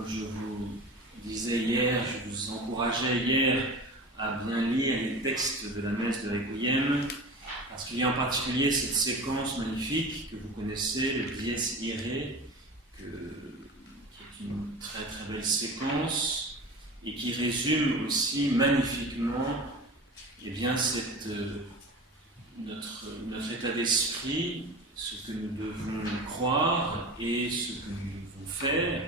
comme je vous disais hier, je vous encourageais hier à bien lire les textes de la messe de Requiem, parce qu'il y a en particulier cette séquence magnifique que vous connaissez, le Dies Irae, qui est une très très belle séquence et qui résume aussi magnifiquement bien, notre état d'esprit, ce que nous devons croire et ce que nous devons faire.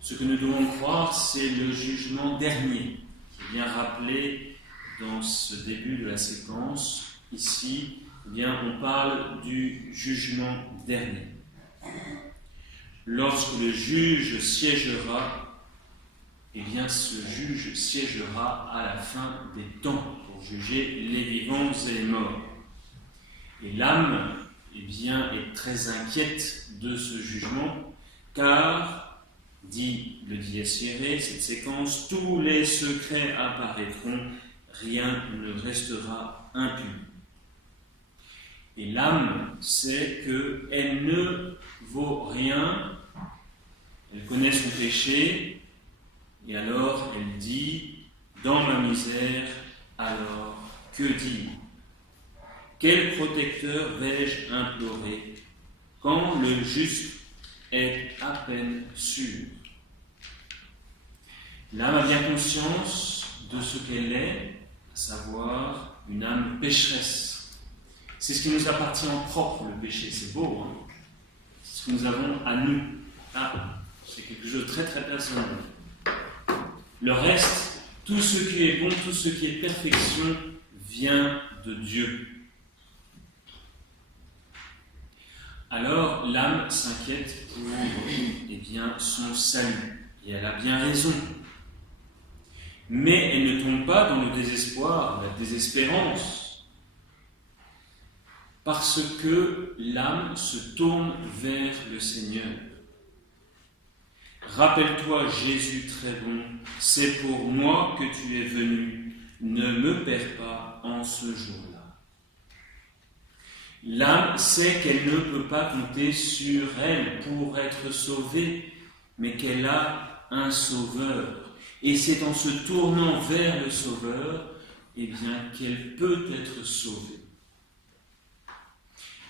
Ce que nous devons croire, c'est le jugement dernier, qui est bien rappelé dans ce début de la séquence. Ici, on parle du jugement dernier. Lorsque le juge siégera, ce juge siégera à la fin des temps pour juger les vivants et les morts. Et l'âme, est très inquiète de ce jugement, car, dit le Dies Irae, cette séquence, tous les secrets apparaîtront, rien ne restera impuni. Et l'âme sait qu'elle ne vaut rien, elle connaît son péché, et alors elle dit, dans ma misère, alors que dire ? Quel protecteur vais-je implorer quand le juste est à peine sûr ? L'âme a bien conscience de ce qu'elle est, à savoir une âme pécheresse. C'est ce qui nous appartient en propre, le péché. C'est beau, hein ? C'est ce que nous avons à nous. C'est quelque chose de très très personnel. Le reste, tout ce qui est bon, tout ce qui est perfection, vient de Dieu. Alors l'âme s'inquiète pour son salut, et elle a bien raison. Mais elle ne tombe pas dans le désespoir, la désespérance, parce que l'âme se tourne vers le Seigneur. Rappelle-toi, Jésus très bon, c'est pour moi que tu es venu, ne me perds pas en ce jour-là. L'âme sait qu'elle ne peut pas compter sur elle pour être sauvée, mais qu'elle a un sauveur. Et c'est en se tournant vers le sauveur, qu'elle peut être sauvée.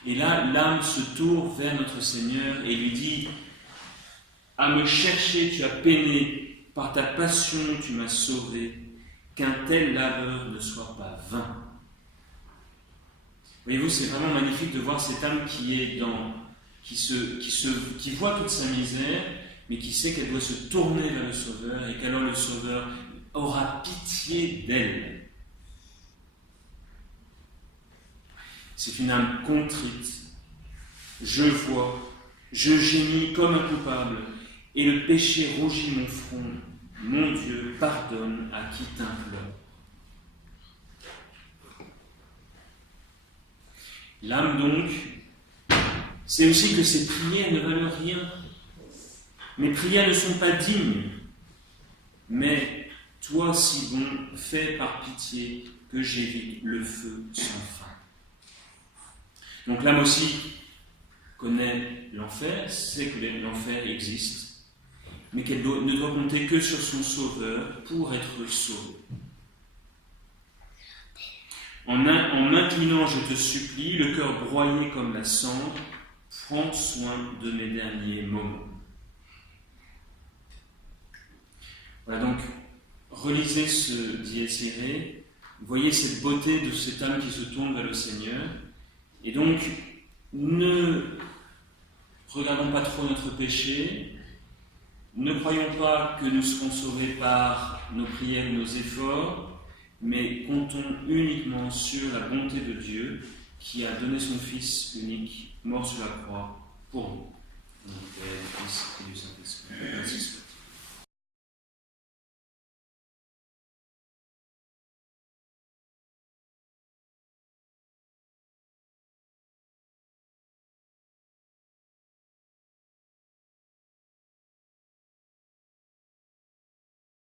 Et là, l'âme se tourne vers notre Seigneur et lui dit, à me chercher, tu as peiné, par ta passion, tu m'as sauvé, qu'un tel labeur ne soit pas vain. Voyez-vous, c'est vraiment magnifique de voir cette âme qui voit toute sa misère, mais qui sait qu'elle doit se tourner vers le Sauveur et qu'alors le Sauveur aura pitié d'elle. C'est une âme contrite. Je vois, je gémis comme un coupable, et le péché rougit mon front. Mon Dieu, pardonne à qui t'implore. L'âme donc, c'est aussi que ses prières ne valent rien. Mes prières ne sont pas dignes, mais toi, si bon, fais par pitié que j'évite le feu sans fin. Donc l'âme aussi connaît l'enfer, sait que l'enfer existe, mais qu'elle ne doit compter que sur son Sauveur pour être sauvée. En m'inclinant, je te supplie, le cœur broyé comme la cendre, prends soin de mes derniers moments. Voilà, donc, relisez ce Dies Irae, voyez cette beauté de cette âme qui se tourne vers le Seigneur, et donc, ne regardons pas trop notre péché, ne croyons pas que nous serons sauvés par nos prières ou nos efforts, mais comptons uniquement sur la bonté de Dieu qui a donné son Fils unique, mort sur la croix, pour nous. Au nom du Père, du Fils et du Saint-Esprit. Ainsi soit.